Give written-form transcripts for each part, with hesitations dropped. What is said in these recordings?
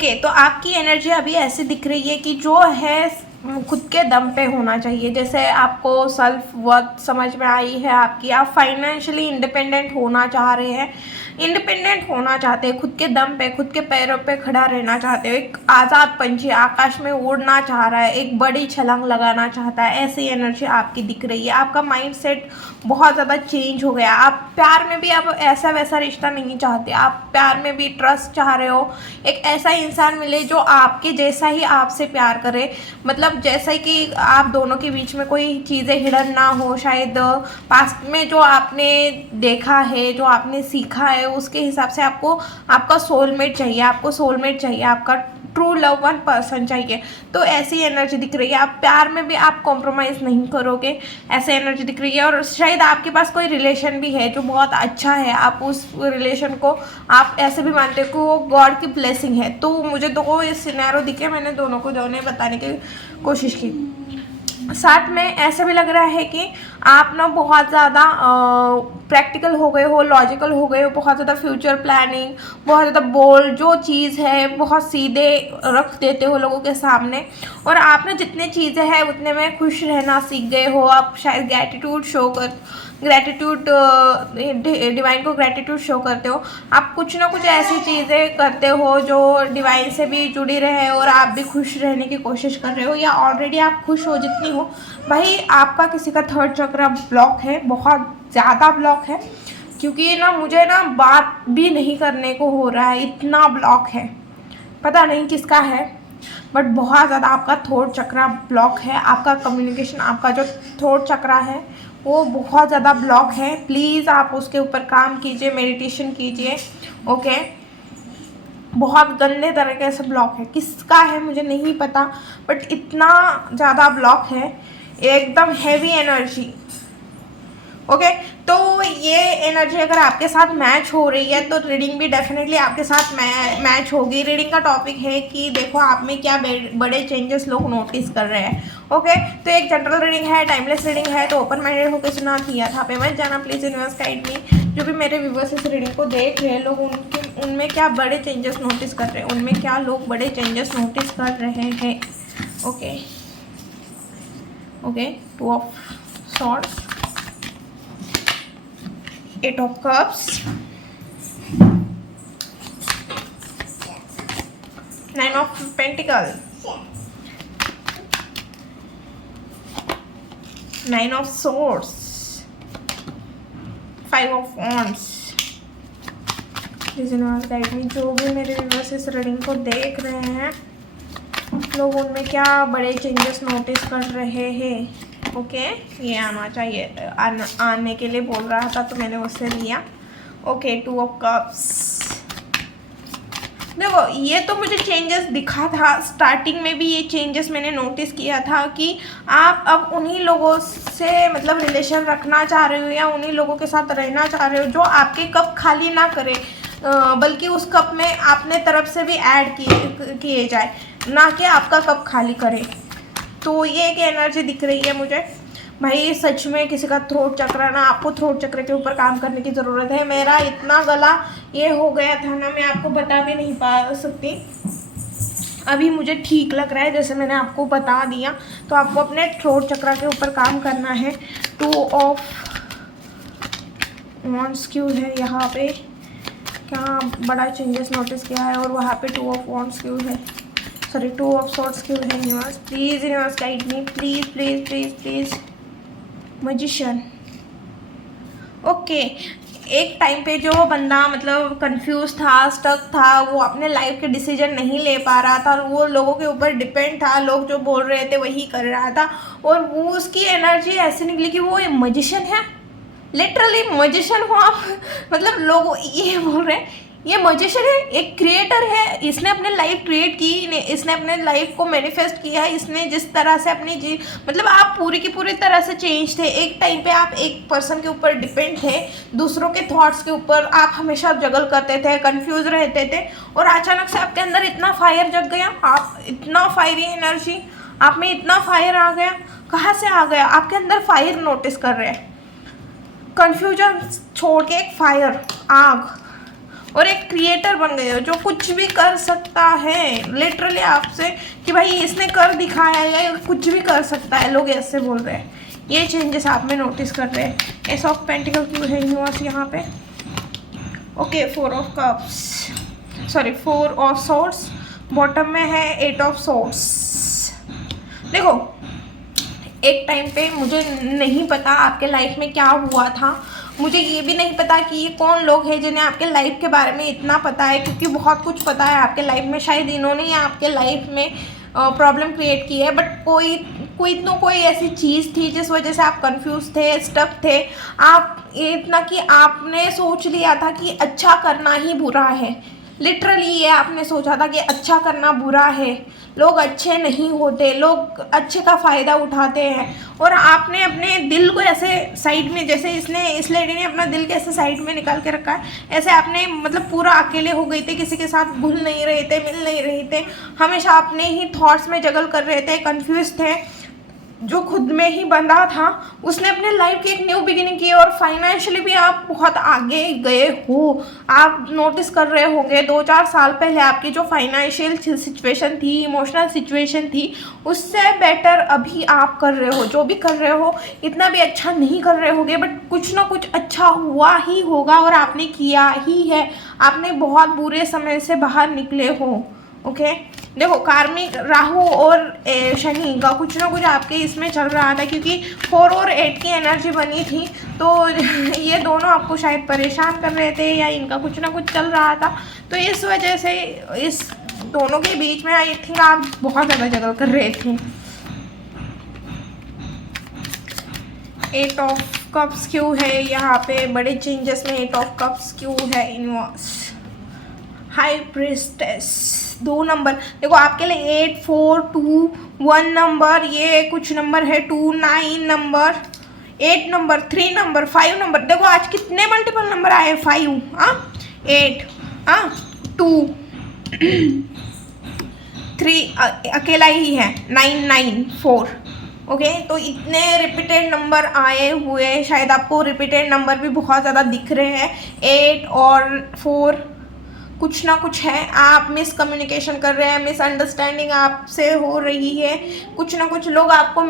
Okay, तो आपकी energy अभी ऐसी दिख रही है कि जो है खुद के दम पे होना चाहिए। जैसे आपको सेल्फ वर्थ समझ में आई है आपकी, आप फाइनेंशियली इंडिपेंडेंट होना चाह रहे हैं, इंडिपेंडेंट होना चाहते हैं, खुद के दम पे खुद के पैरों पे खड़ा रहना चाहते हो, एक आज़ाद पंछी आकाश में उड़ना चाह रहा है, एक बड़ी छलांग लगाना चाहता है, ऐसी एनर्जी आपकी दिख रही है। आपका माइंड सेट बहुत ज़्यादा चेंज हो गया। आप प्यार में भी अब ऐसा वैसा रिश्ता नहीं चाहते, आप प्यार में भी ट्रस्ट चाह रहे हो, एक ऐसा इंसान मिले जो आपके जैसा ही आपसे प्यार करे, मतलब जैसा कि आप दोनों के बीच में कोई चीज़ें हिडन ना हो। शायद पास्ट में जो आपने देखा है, जो आपने सीखा है, उसके हिसाब से आपको आपका सोलमेट चाहिए, आपको सोलमेट चाहिए, आपका ट्रू लव वन पर्सन चाहिए। तो ऐसी एनर्जी दिख रही है। आप प्यार में भी आप कॉम्प्रोमाइज़ नहीं करोगे, ऐसे एनर्जी दिख रही है। और शायद आपके पास कोई रिलेशन भी है जो बहुत अच्छा है, आप उस रिलेशन को आप ऐसे भी मानते हो कि वो गॉड की ब्लेसिंग है। तो मुझे दो ये सिनेरियो दिखे, मैंने दोनों को दोनों बताने की कोशिश की। साथ में ऐसा भी लग रहा है कि आप ना बहुत ज़्यादा प्रैक्टिकल हो गए हो, लॉजिकल हो गए हो, बहुत ज़्यादा फ्यूचर प्लानिंग, बहुत ज़्यादा बोल्ड जो चीज़ है बहुत सीधे रख देते हो लोगों के सामने। और आप ना जितने चीज़ें हैं उतने में खुश रहना सीख गए हो। आप शायद ग्रैटिट्यूड डिवाइन को ग्रैटिट्यूड शो करते हो। आप कुछ ना कुछ ऐसी चीज़ें करते हो जो डिवाइन से भी जुड़ी रहे और आप भी खुश रहने की कोशिश कर रहे हो, या ऑलरेडी आप खुश हो जितनी हो। भाई आपका किसी का थर्ड चक्र ब्लॉक है, बहुत ज़्यादा ब्लॉक है, क्योंकि ना मुझे ना बात भी नहीं करने को हो रहा है, इतना ब्लॉक है, पता नहीं किसका है, बट बहुत ज़्यादा आपका थर्ड चक्र ब्लॉक है। आपका कम्युनिकेशन, आपका जो थर्ड चक्र है वो बहुत ज़्यादा ब्लॉक है। प्लीज़ आप उसके ऊपर काम कीजिए, मेडिटेशन कीजिए। ओके, बहुत गंदे तरीके से ब्लॉक है, किसका है मुझे नहीं पता, बट इतना ज़्यादा ब्लॉक है, एकदम हैवी एनर्जी। ओके, तो ये एनर्जी अगर आपके साथ मैच हो रही है तो रीडिंग भी डेफिनेटली आपके साथ मैच होगी। रीडिंग का टॉपिक है कि देखो आप में क्या बड़े चेंजेस लोग नोटिस कर रहे हैं। ओके, तो एक जनरल रीडिंग है, टाइमलेस रीडिंग है, तो ओपन माइंडेड होकर सुना किया था पे मत जाना प्लीज़। यूनिवर्स गाइड मी, जो भी मेरे व्यूवर्स इस रीडिंग को देख रहे हैं लोग, उनमें क्या बड़े चेंजेस नोटिस कर रहे हैं, उनमें क्या लोग बड़े चेंजेस नोटिस कर रहे हैं। Okay okay, 2 of swords, 8 of cups, 9 of pentacles, 9 of swords, 5 of wands। Guide में जो भी मेरे व्यूअर्स इस रीडिंग को देख रहे हैं लोग, उनमें क्या बड़े चेंजेस नोटिस कर रहे हैं। ओके, ये आना चाहिए, आने के लिए बोल रहा था तो मैंने उससे लिया। Okay, 2 of cups. देखो ये तो मुझे चेंजेस दिखा था, स्टार्टिंग में भी ये चेंजेस मैंने नोटिस किया था कि आप अब उन्हीं लोगों से मतलब रिलेशन रखना चाह रहे हो, या उन्हीं लोगों के साथ रहना चाह रहे हो जो आपके कप खाली ना करे, बल्कि उस कप में अपने तरफ से भी ऐड किए जाए, ना कि आपका कप खाली करे। तो ये एक एनर्जी दिख रही है मुझे। भाई सच में किसी का थ्रोट चक्र ना, आपको थ्रोट चक्र के ऊपर काम करने की ज़रूरत है। मेरा इतना गला ये हो गया था ना, मैं आपको बता भी नहीं पा सकती। अभी मुझे ठीक लग रहा है जैसे मैंने आपको बता दिया। तो आपको अपने थ्रोट चक्र के ऊपर काम करना है। 2 ऑफ वॉन्ड्स क्यों है यहाँ पे, क्या बड़ा चेंजेस नोटिस किया है, और वहाँ पे 2 ऑफ वॉन्ड्स क्यों है, सॉरी 2 ऑफ सॉर्ड्स क्यों है। Universe please, universe guide me please please please please. Magician. Okay, एक टाइम पे जो बंदा मतलब कंफ्यूज था, स्टक था, वो अपने लाइफ के डिसीजन नहीं ले पा रहा था, वो लोगों के ऊपर डिपेंड था, लोग जो बोल रहे थे वही कर रहा था, और वो उसकी एनर्जी ऐसी निकली कि वो मैजिशियन है, लिटरली मैजिशियन हो आप। मतलब लोग ये बोल रहे हैं ये मैजिशियन है, एक क्रिएटर है, इसने अपने लाइफ क्रिएट की, इसने अपने लाइफ को मैनिफेस्ट किया, इसने जिस तरह से अपनी मतलब आप पूरी की पूरी तरह से चेंज थे। एक टाइम पे आप एक पर्सन के ऊपर डिपेंड थे, दूसरों के थॉट्स के ऊपर आप हमेशा जगल करते थे, कंफ्यूज रहते थे, और अचानक से आपके अंदर इतना फायर जग गया, आप इतना फायरी एनर्जी, आप में इतना फायर आ गया। कहाँ से आ गया? आपके अंदर फायर नोटिस कर रहे हैं, कन्फ्यूजन छोड़ के एक फायर, आग, और एक क्रिएटर बन गए हो जो कुछ भी कर सकता है लिटरली आपसे, कि भाई इसने कर दिखाया या कुछ भी कर सकता है, लोग ऐसे बोल रहे हैं। ये चेंजेस आप में नोटिस कर रहे हैं। एस ऑफ पेंटिकल क्यों है यूनिवर्स यहाँ पे? Okay, 4 of cups, sorry 4 of swords, bottom में है 8 ऑफ सोर्ड्स। देखो, एक टाइम पे मुझे नहीं पता आपके लाइफ में क्या हुआ था, मुझे ये भी नहीं पता कि ये कौन लोग हैं जिन्हें आपके लाइफ के बारे में इतना पता है, क्योंकि बहुत कुछ पता है आपके लाइफ में, शायद इन्होंने ही आपके लाइफ में प्रॉब्लम क्रिएट की है। बट कोई ऐसी चीज़ थी जिस वजह से आप कंफ्यूज थे, स्टक थे। आप इतना कि आपने सोच लिया था कि अच्छा करना ही बुरा है, लिटरली ये आपने सोचा था कि अच्छा करना बुरा है, लोग अच्छे नहीं होते, लोग अच्छे का फ़ायदा उठाते हैं। और आपने अपने दिल को ऐसे साइड में, जैसे इस लेडी ने अपना दिल कैसे साइड में निकाल के रखा है, ऐसे आपने मतलब पूरा अकेले हो गए थे, किसी के साथ घुल नहीं रहे थे, मिल नहीं रहे थे, हमेशा अपने ही थॉट्स में जगल कर रहे थे, कंफ्यूज थे। जो खुद में ही बंधा था उसने अपने लाइफ की एक न्यू बिगिनिंग की, और फाइनेंशियली भी आप बहुत आगे गए हो। आप नोटिस कर रहे होंगे 2-4 साल पहले आपकी जो फाइनेंशियल सिचुएशन थी, इमोशनल सिचुएशन थी, उससे बेटर अभी आप कर रहे हो। जो भी कर रहे हो इतना भी अच्छा नहीं कर रहे होगे, बट कुछ ना कुछ अच्छा हुआ ही होगा और आपने किया ही है। आपने बहुत बुरे समय से बाहर निकले हो। ओके, देखो कार्मिक राहु और शनि का कुछ ना कुछ आपके इसमें चल रहा था, क्योंकि 4 और 8 की एनर्जी बनी थी, तो ये दोनों आपको शायद परेशान कर रहे थे या इनका कुछ ना कुछ चल रहा था। तो इस वजह से इस दोनों के बीच में आई थिंक आप बहुत ज़्यादा जगल कर रहे थे। 8 ऑफ कप्स क्यों है यहाँ पे? बड़े चेंजेस में 8 ऑफ कप्स क्यों है यूनिवर्स? हाई प्रिस्टेस, 2 नंबर, देखो आपके लिए 8, 4, 2, 1 नंबर, ये कुछ नंबर है 2, 9 नंबर, 8 नंबर, 3 नंबर, 5 नंबर। देखो आज कितने मल्टीपल नंबर आए, 5, 8, 2, 3 अकेला ही है, 9, 9, 4। ओके, तो इतने रिपीटेड नंबर आए हुए, शायद आपको रिपीटेड नंबर भी बहुत ज़्यादा दिख रहे हैं। 8 और 4 कुछ ना कुछ है, आप मिसकम्युनिकेशन कर रहे हैं, मिसअंडरस्टैंडिंग आपसे हो रही है, कुछ ना कुछ लोग आपको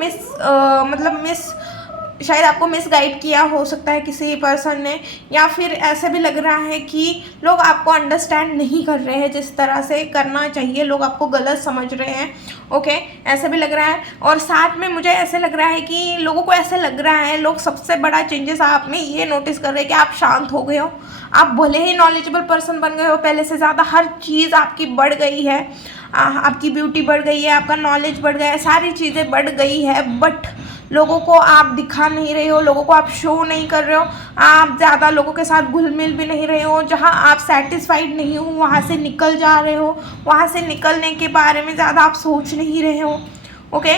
शायद आपको मिसगाइड किया हो सकता है किसी पर्सन ने, या फिर ऐसे भी लग रहा है कि लोग आपको अंडरस्टैंड नहीं कर रहे हैं जिस तरह से करना चाहिए, लोग आपको गलत समझ रहे हैं। ओके, ऐसे भी लग रहा है। और साथ में मुझे ऐसे लग रहा है कि लोगों को ऐसे लग रहा है, लोग सबसे बड़ा चेंजेस आप में ये नोटिस कर रहे हैं कि आप शांत हो गए हो। आप भले ही नॉलेजेबल पर्सन बन गए हो, पहले से ज़्यादा हर चीज़ आपकी बढ़ गई है, आपकी ब्यूटी बढ़ गई है, आपका नॉलेज बढ़ गया है, सारी चीज़ें बढ़ गई है, बट लोगों को आप दिखा नहीं रहे हो, लोगों को आप शो नहीं कर रहे हो, आप ज़्यादा लोगों के साथ घुल मिल भी नहीं रहे हो। जहाँ आप सेटिस्फाइड नहीं हो वहाँ से निकल जा रहे हो, वहाँ से निकलने के बारे में ज़्यादा आप सोच नहीं रहे हो। ओके,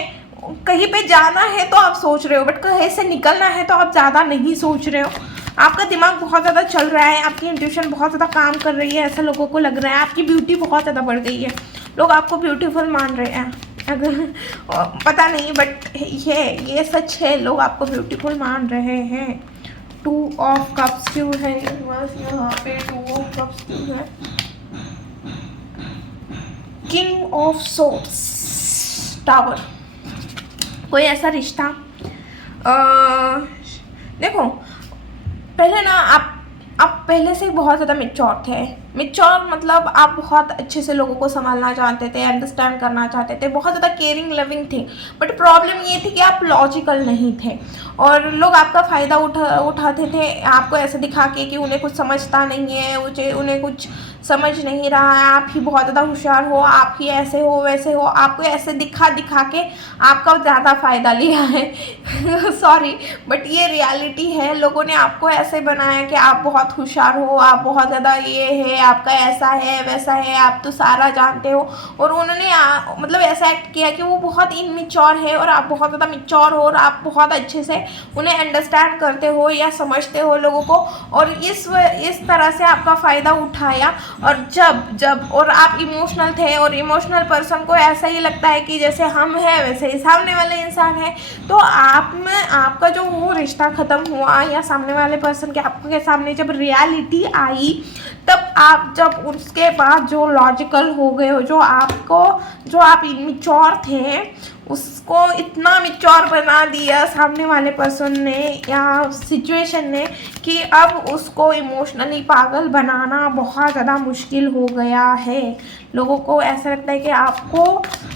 कहीं पे जाना है तो आप सोच रहे हो, बट कहीं से निकलना है तो आप ज़्यादा नहीं सोच रहे हो। आपका दिमाग बहुत ज़्यादा चल रहा है, आपकी इंट्यूशन बहुत ज़्यादा काम कर रही है, ऐसा लोगों को लग रहा है। आपकी ब्यूटी बहुत ज़्यादा बढ़ गई है, लोग आपको ब्यूटीफुल मान रहे हैं। अगर पता नहीं, बट ये सच है, लोग आपको ब्यूटीफुल मान रहे हैं। 2 ऑफ कप्स क्यों है यहाँ पे? 2 ऑफ कप्स क्यों है? किंग ऑफ सोर्ड्स, टावर, कोई ऐसा रिश्ता, देखो पहले ना आप पहले से बहुत ज़्यादा मैच्योर थे। मैच्योर मतलब आप बहुत अच्छे से लोगों को संभालना चाहते थे, अंडरस्टैंड करना चाहते थे, बहुत ज़्यादा केयरिंग लविंग थे। बट प्रॉब्लम ये थी कि आप लॉजिकल नहीं थे और लोग आपका फ़ायदा उठाते थे, आपको ऐसे दिखा के कि उन्हें कुछ समझता नहीं है, उन्हें कुछ समझ नहीं रहा है, आप ही बहुत ज़्यादा होशियार हो, आप ही ऐसे हो वैसे हो, आपको ऐसे दिखा के आपका ज़्यादा फ़ायदा लिया है सॉरी, बट ये रियलिटी है। लोगों ने आपको ऐसे बनाया कि आप बहुत होशियार हो, आप बहुत ज़्यादा ये है, आपका ऐसा है वैसा है, आप तो सारा जानते हो, और उन्होंने मतलब ऐसा एक्ट किया कि वो बहुत इनमेच्योर है और आप बहुत ज़्यादा मैच्योर हो और आप बहुत अच्छे से उन्हें अंडरस्टैंड करते हो या समझते हो लोगों को, और इस तरह से आपका फ़ायदा उठाया और जब जब और आप इमोशनल थे और इमोशनल पर्सन को ऐसा ही लगता है कि जैसे हम हैं वैसे ही सामने वाले इंसान है, तो आप में आपका जो वो रिश्ता ख़त्म हुआ या सामने वाले पर्सन के आपके सामने जब रियलिटी आई, तब आप जब उसके बाद जो लॉजिकल हो गए हो, जो आप इमेच्योर थे उसको इतना मैच्योर बना दिया सामने वाले पर्सन ने या सिचुएशन ने कि अब उसको इमोशनली पागल बनाना बहुत ज़्यादा मुश्किल हो गया है। लोगों को ऐसा लगता है कि आपको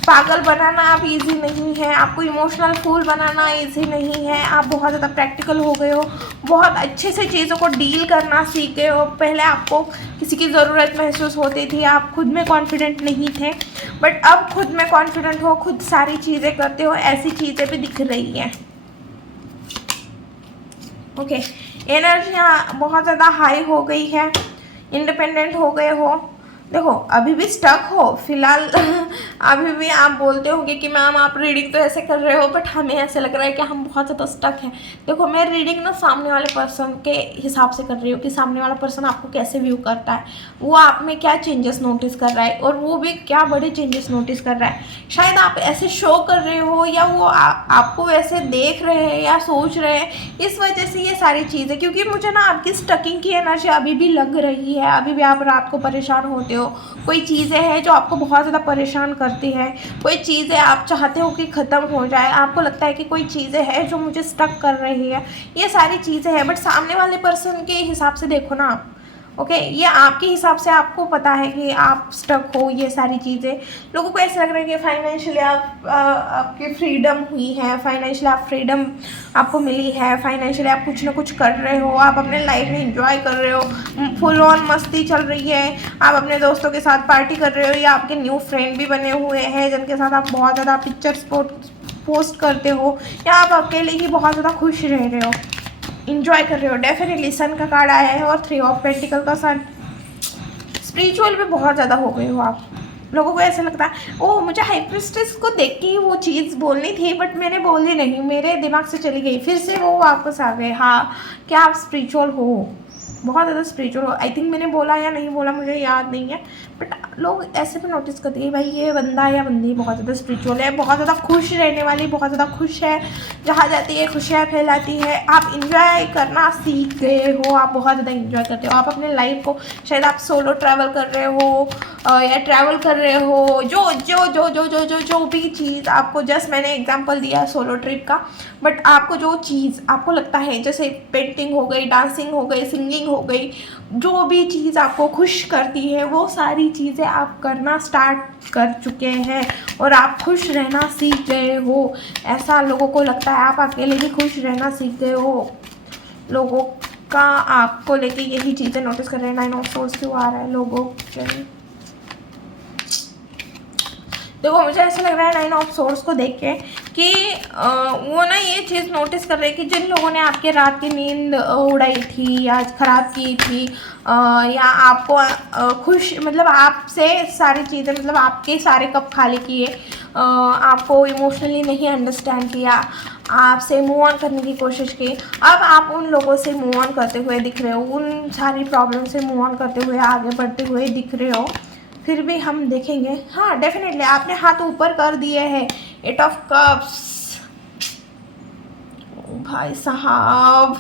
पागल बनाना अब इजी नहीं है, आपको इमोशनल फूल बनाना इजी नहीं है, आप बहुत ज़्यादा प्रैक्टिकल हो गए हो, बहुत अच्छे से चीज़ों को डील करना सीख गए हो। पहले आपको किसी की ज़रूरत महसूस होती थी, आप खुद में कॉन्फिडेंट नहीं थे, बट अब खुद में कॉन्फिडेंट हो, खुद सारी चीज़ें करते हो, ऐसी चीज़ें भी दिख रही हैं। ओके, एनर्जियाँ बहुत ज़्यादा हाई हो गई है, इंडिपेंडेंट हो गए हो। देखो अभी भी स्टक हो फिलहाल अभी भी आप बोलते होंगे कि मैम आप रीडिंग तो ऐसे कर रहे हो, बट हमें ऐसे लग रहा है कि हम बहुत ज़्यादा स्टक हैं। देखो मैं रीडिंग ना सामने वाले पर्सन के हिसाब से कर रही हूँ कि सामने वाला पर्सन आपको कैसे व्यू करता है, वो आप में क्या चेंजेस नोटिस कर रहा है और वो भी क्या बड़े चेंजेस नोटिस कर रहा है। शायद आप ऐसे शो कर रहे हो या वो आपको वैसे देख रहे हैं या सोच रहे हैं, इस वजह से ये सारी चीज़ें, क्योंकि मुझे ना आपकी स्टकिंग की एनर्जी अभी भी लग रही है, अभी भी आप रात को परेशान होते हो, कोई चीज़ें हैं जो आपको बहुत ज़्यादा परेशान करती है, कोई चीज़ें आप चाहते हो कि ख़त्म हो जाए, आपको लगता है कि कोई चीज़ें हैं जो मुझे स्टक कर रही है, ये सारी चीज़ें हैं। बट सामने वाले पर्सन के हिसाब से देखो ना आप, ओके ये आपके हिसाब से आपको पता है कि आप स्टक हो, ये सारी चीज़ें। लोगों को ऐसा लग रहा है कि फाइनेंशियली आपकी फ्रीडम हुई है, फाइनेंशियली आप फ्रीडम आपको मिली है, फाइनेंशियली आप कुछ ना कुछ कर रहे हो, आप अपने लाइफ में इंजॉय कर रहे हो, फुल ऑन मस्ती चल रही है, आप अपने दोस्तों के साथ पार्टी कर रहे हो या आपके न्यू फ्रेंड भी बने हुए हैं जिनके साथ आप बहुत ज़्यादा पिक्चर्स पोस्ट करते हो, या आप अकेले ही बहुत ज़्यादा खुश रह रहे हो, इंजॉय कर रहे हो। डेफिनेटली सन का कार्ड आया है और 3 ऑफ पेंटिकल का सन। स्पिरिचुअल भी बहुत ज़्यादा हो गए हो आप। लोगों को ऐसा लगता है ओह मुझे हाई प्रीस्टेस को देख के ही वो चीज़ बोलनी थी बट मैंने बोली नहीं, मेरे दिमाग से चली गई, फिर से वो वापस आ गए। हाँ क्या आप स्पिरिचुअल हो, बहुत ज़्यादा स्पिरिचुअल हो। आई थिंक मैंने बोला या नहीं बोला मुझे याद नहीं है, बट लोग ऐसे भी नोटिस करते हैं भाई ये बंदा या बंदी बहुत ज़्यादा स्पिरिचुअल है, बहुत ज़्यादा खुश रहने वाली, बहुत ज़्यादा खुश है, जहाँ जाती है खुशियाँ फैलाती है। आप इंजॉय करना सीख गए हो, आप बहुत ज़्यादा इंजॉय करते हो। आप अपने लाइफ को, शायद आप सोलो ट्रैवल कर रहे हो या ट्रैवल कर रहे हो, जो जो जो जो जो जो जो भी चीज़ आपको, जस्ट मैंने एग्जांपल दिया सोलो ट्रिप का, बट आपको जो चीज़ आपको लगता है जैसे पेंटिंग हो गई, डांसिंग हो गई, सिंगिंग हो गई, जो भी चीज़ आपको खुश करती है वो सारी चीज़ें आप करना स्टार्ट कर चुके हैं और आप खुश रहना सीख गए हो। ऐसा लोगों को लगता है, आप अकेले भी खुश रहना सीख गए हो। लोगों का आपको लेके यही चीज़ें नोटिस कर रहे हैं। 9 ऑफ सोर्स क्यों आ रहा है लोगों के? देखो मुझे ऐसा लग रहा है 9 ऑफ सोर्स को देख के कि वो ना ये चीज़ नोटिस कर रहे हैं कि जिन लोगों ने आपके रात की नींद उड़ाई थी या ख़राब की थी या आपको खुश, मतलब आपसे सारी चीज़ें, मतलब आपके सारे कप खाली किए, आपको इमोशनली नहीं अंडरस्टैंड किया, आपसे मूव ऑन करने की कोशिश की, अब आप उन लोगों से मूव ऑन करते हुए दिख रहे हो, उन सारी प्रॉब्लम से मूव ऑन करते हुए आगे बढ़ते हुए दिख रहे हो। फिर भी हम देखेंगे, हाँ डेफिनेटली आपने हाथ ऊपर कर दिए हैं। 8 ऑफ कप्स, भाई साहब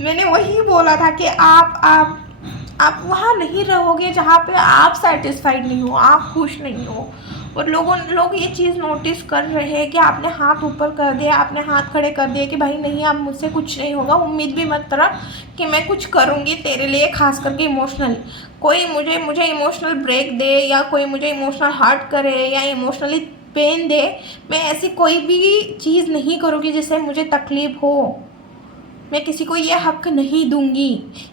मैंने वही बोला था कि आप वहाँ नहीं रहोगे जहाँ पे आप सेटिस्फाइड नहीं हो, आप खुश नहीं हो। और लोग ये चीज़ नोटिस कर रहे हैं कि आपने हाथ ऊपर कर दिया, आपने हाथ खड़े कर दिए कि भाई नहीं अब मुझसे कुछ नहीं होगा, उम्मीद भी मत रख कि मैं कुछ करूँगी तेरे लिए, खास करके इमोशनल। कोई मुझे इमोशनल ब्रेक दे या कोई मुझे इमोशनल हर्ट करे या इमोशनली पेन दे, मैं ऐसी कोई भी चीज़ नहीं करूँगी जिससे मुझे तकलीफ़ हो। मैं किसी को ये हक नहीं दूंगी।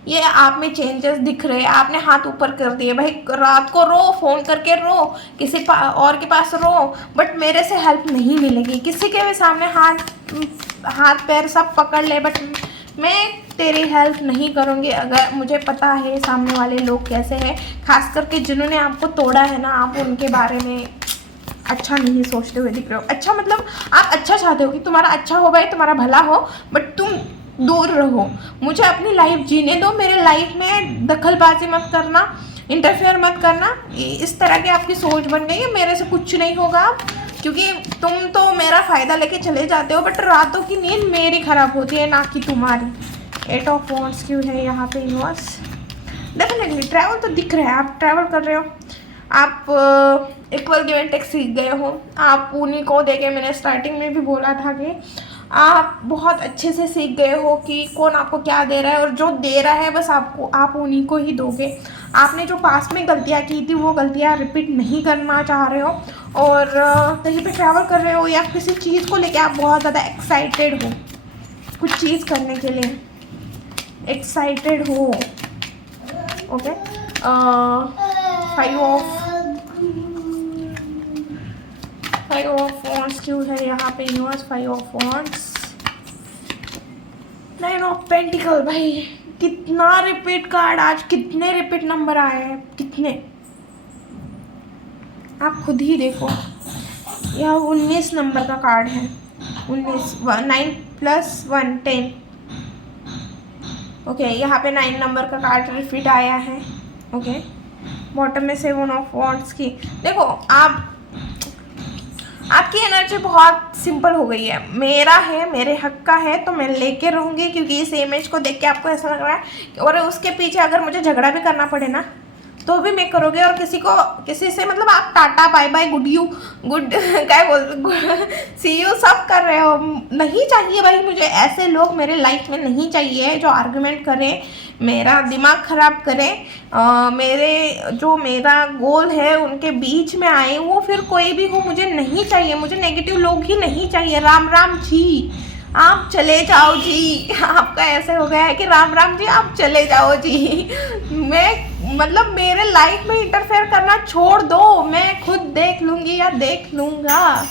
ये आप में चेंजेस दिख रहे हैं, आपने हाथ ऊपर कर दिए। भाई रात को रो, फ़ोन करके रो, किसी और के पास रो, बट मेरे से हेल्प नहीं मिलेगी। किसी के भी सामने हाथ पैर सब पकड़ ले, बट मैं तेरी हेल्प नहीं करूँगी। अगर मुझे पता है सामने वाले लोग कैसे हैं, खास करके जिन्होंने आपको तोड़ा है ना, आप उनके बारे में अच्छा नहीं सोचते हुए दिख रहे हो। अच्छा मतलब आप अच्छा चाहते हो कि तुम्हारा अच्छा हो भाई, तुम्हारा भला हो, बट तुम दूर रहो, मुझे अपनी लाइफ जीने दो, मेरे लाइफ में दखलबाजी मत करना, इंटरफेयर मत करना। इस तरह की आपकी सोच बन गई है, मेरे से कुछ नहीं होगा अब, क्योंकि तुम तो मेरा फ़ायदा लेके चले जाते हो, बट रातों की नींद मेरी ख़राब होती है, ना कि तुम्हारी। 8 ऑफ वॉन्ड्स क्यों है यहाँ पे यूनिवर्स? डेफिनेटली ट्रैवल तो दिख रहा है, आप ट्रैवल कर रहे हो, आप इक्वल गिव एंड टेक सीख गए हो। आप उन्हीं को देके, मैंने स्टार्टिंग में भी बोला था कि आप बहुत अच्छे से सीख गए हो कि कौन आपको क्या दे रहा है, और जो दे रहा है बस आपको, आप उन्हीं को ही दोगे। आपने जो पास्ट में गलतियाँ की थी वो गलतियाँ रिपीट नहीं करना चाह रहे हो, और कहीं पे ट्रैवल कर रहे हो या किसी चीज़ को लेके आप बहुत ज़्यादा एक्साइटेड हो, कुछ चीज़ करने के लिए एक्साइटेड हो। ओके, 5 ऑफ वॉन्ड्स क्यों है यहाँ पे universe? 5 of wands, 9 of pentacle. भाई कितना रिपीट कार्ड, आज कितने रिपीट नंबर आए हैं, कितने, आप खुद ही देखो। यह 19 नंबर का कार्ड है, 19, 9 + 1 10। ओके, यहाँ पे 9 नंबर का कार्ड रिपीट आया है। ओके, बॉटम में 7 ऑफ वॉन्ड्स की। देखो, आपकी एनर्जी बहुत सिंपल हो गई है, मेरा है, मेरे हक का है, तो मैं लेके रहूँगी, क्योंकि इस इमेज को देख के आपको ऐसा लग रहा है, और उसके पीछे अगर मुझे झगड़ा भी करना पड़े ना तो भी मैं करोगे, और किसी से मतलब आप टाटा बाय बाय गुड क्या बोल सी यू सब कर रहे हो। नहीं चाहिए भाई, मुझे ऐसे लोग मेरे लाइफ में नहीं चाहिए जो आर्गुमेंट करें, मेरा दिमाग ख़राब करें, मेरा गोल है उनके बीच में आए, वो फिर कोई भी हो मुझे नहीं चाहिए, मुझे नेगेटिव लोग ही नहीं चाहिए। राम राम जी, आप चले जाओ जी। आपका ऐसे हो गया है कि राम राम जी आप चले जाओ जी, मैं मतलब मेरे लाइफ में इंटरफेयर करना छोड़ दो, मैं खुद देख लूँगी या देख लूँगा।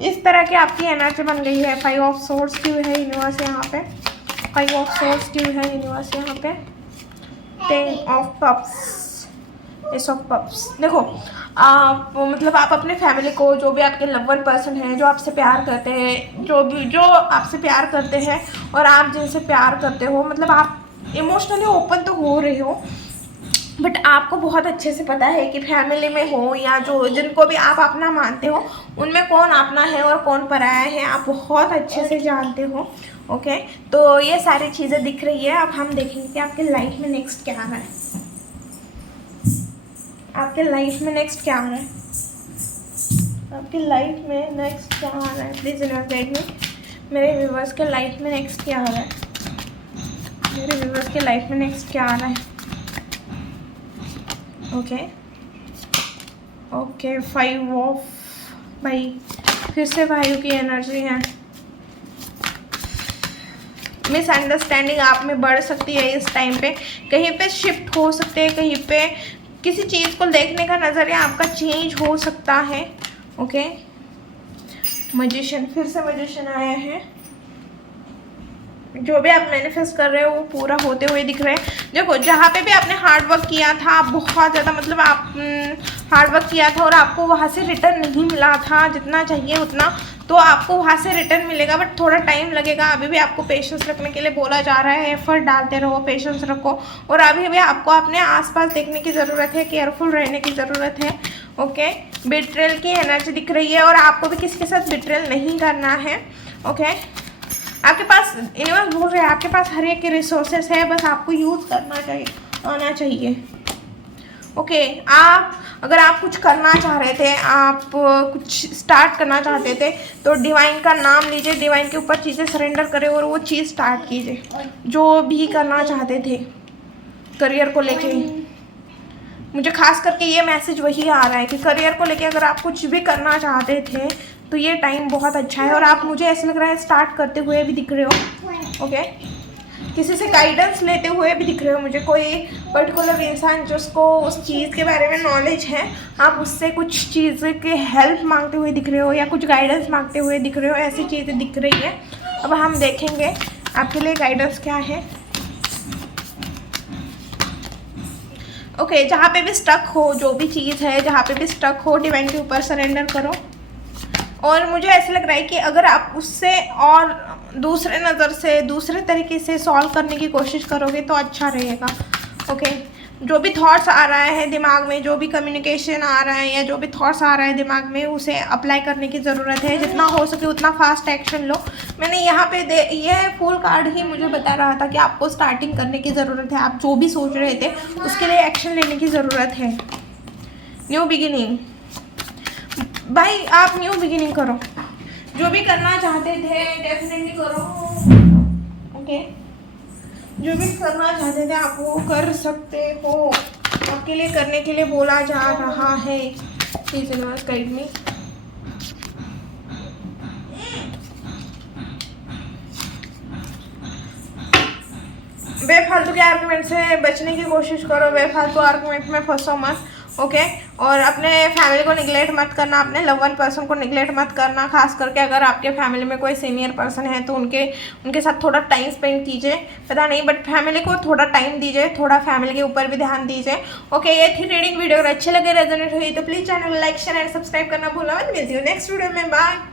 इस तरह की आपकी एनर्जी बन गई है। 5 ऑफ सोर्ड्स क्यों है यूनिवर्स यहाँ पे? 5 ऑफ सोर्ड्स क्यों है यूनिवर्स यहाँ पे? 10 of cups, S of cups. देखो, आप मतलब आप अपने फैमिली को, जो भी आपके लव वन पर्सन हैं, जो आपसे प्यार करते हैं, जो आपसे प्यार करते हैं और आप जिनसे प्यार करते हो, मतलब आप इमोशनली ओपन तो हो रहे हो, बट आपको बहुत अच्छे से पता है कि फैमिली में हो या जो जिनको भी आप अपना मानते हो, उनमें कौन अपना है और कौन पराया है, आप बहुत अच्छे से जानते हो। ओके, तो ये सारी चीज़ें दिख रही है। अब हम देखेंगे कि आपके लाइफ में नेक्स्ट क्या आ रहा है, आपके लाइफ में नेक्स्ट क्या आ रहा है, आपकी लाइफ में नेक्स्ट क्या आ रहा है। प्लीज़ यूनिवर्स गाइड मी, मेरे व्यूवर्स के लाइफ में नेक्स्ट क्या आ रहा है, मेरे व्यूवर्स के लाइफ में नेक्स्ट क्या आ रहा है। ओके, 5 ऑफ, भाई फिर से भाइयों की एनर्जी है। मिसअंडरस्टैंडिंग आप में बढ़ सकती है इस टाइम पे, कहीं पे शिफ्ट हो सकते हैं, कहीं पे किसी चीज़ को देखने का नज़रिया आपका चेंज हो सकता है। ओके, मैजिशियन, फिर से मैजिशियन आया है। जो भी आप मैनिफेस्ट कर रहे हो वो पूरा होते हुए दिख रहे हैं। देखो, जहाँ पे भी आपने हार्ड वर्क किया था, बहुत ज़्यादा मतलब आप हार्ड वर्क किया था और आपको वहाँ से रिटर्न नहीं मिला था जितना चाहिए उतना, तो आपको वहाँ से रिटर्न मिलेगा, बट थोड़ा टाइम लगेगा। अभी भी आपको पेशेंस रखने के लिए बोला जा रहा है, एफर्ट डालते रहो, पेशेंस रखो, और अभी भी आपको अपने आसपास देखने की ज़रूरत है, केयरफुल रहने की ज़रूरत है। ओके, बिट्रेल की एनर्जी दिख रही है और आपको भी किसी के साथ बिट्रेल नहीं करना है। ओके, आपके पास यूनिवर्स बोल रहे हैं, आपके पास हर एक के रिसोर्सेस है, बस आपको यूज़ करना चाहिए, आना चाहिए। ओके, अगर आप कुछ करना चाह रहे थे, आप कुछ स्टार्ट करना चाहते थे, तो डिवाइन का नाम लीजिए, डिवाइन के ऊपर चीज़ें सरेंडर करें और वो चीज़ स्टार्ट कीजिए जो भी करना चाहते थे करियर को लेके। मुझे खास करके ये मैसेज वही आ रहा है कि करियर को लेके अगर आप कुछ भी करना चाहते थे तो ये टाइम बहुत अच्छा है, और आप, मुझे ऐसा लग रहा है, स्टार्ट करते हुए भी दिख रहे हो। ओके, किसी से गाइडेंस लेते हुए भी दिख रहे हो मुझे, कोई पर्टिकुलर इंसान जिसको उस चीज़ के बारे में नॉलेज है, आप उससे कुछ चीज़ के हेल्प मांगते हुए दिख रहे हो या कुछ गाइडेंस मांगते हुए दिख रहे हो, ऐसी चीज़ें दिख रही है। अब हम देखेंगे आपके लिए गाइडेंस क्या है। ओके, जहाँ पे भी स्टक हो, जो भी चीज़ है जहाँ पे भी स्टक हो, डिवाइन के ऊपर सरेंडर करो और मुझे ऐसा लग रहा है कि अगर आप उससे और दूसरे नज़र से दूसरे तरीके से सॉल्व करने की कोशिश करोगे तो अच्छा रहेगा। ओके, जो भी थॉट्स आ रहा है दिमाग में, जो भी कम्युनिकेशन आ रहा है या जो भी थॉट्स आ रहा है दिमाग में, उसे अप्लाई करने की ज़रूरत है। जितना हो सके उतना फास्ट एक्शन लो। मैंने यहाँ पे यह फुल कार्ड ही मुझे बता रहा था कि आपको स्टार्टिंग करने की ज़रूरत है। आप जो भी सोच रहे थे उसके लिए एक्शन लेने की ज़रूरत है। न्यू बिगिनिंग भाई, आप न्यू बिगिनिंग करो। जो भी करना चाहते थे डेफिनेटली करो। ओके, जो भी करना चाहते थे आप वो कर सकते हो। आपके लिए करने के लिए बोला जा रहा है। Please universe guide me. बेफालतू के आर्गुमेंट से बचने की कोशिश करो। बेफालतू आर्गुमेंट में फंसो मत। ओके, और अपने फैमिली को निगलेक्ट मत करना, अपने लव वन पर्सन को निगलेक्ट मत करना। खास करके अगर आपके फैमिली में कोई सीनियर पर्सन है तो उनके साथ थोड़ा टाइम स्पेंड कीजिए। पता नहीं बट फैमिली को थोड़ा टाइम दीजिए, थोड़ा फैमिली के ऊपर भी ध्यान दीजिए। ओके, ये थी रीडिंग वीडियो। अगर अच्छी लगे, रेजोनेट हुई तो प्लीज़ चैनल को लाइक शेयर एंड सब्सक्राइब करना भूलना मत। मिलती हूँ नेक्स्ट वीडियो में। बाय।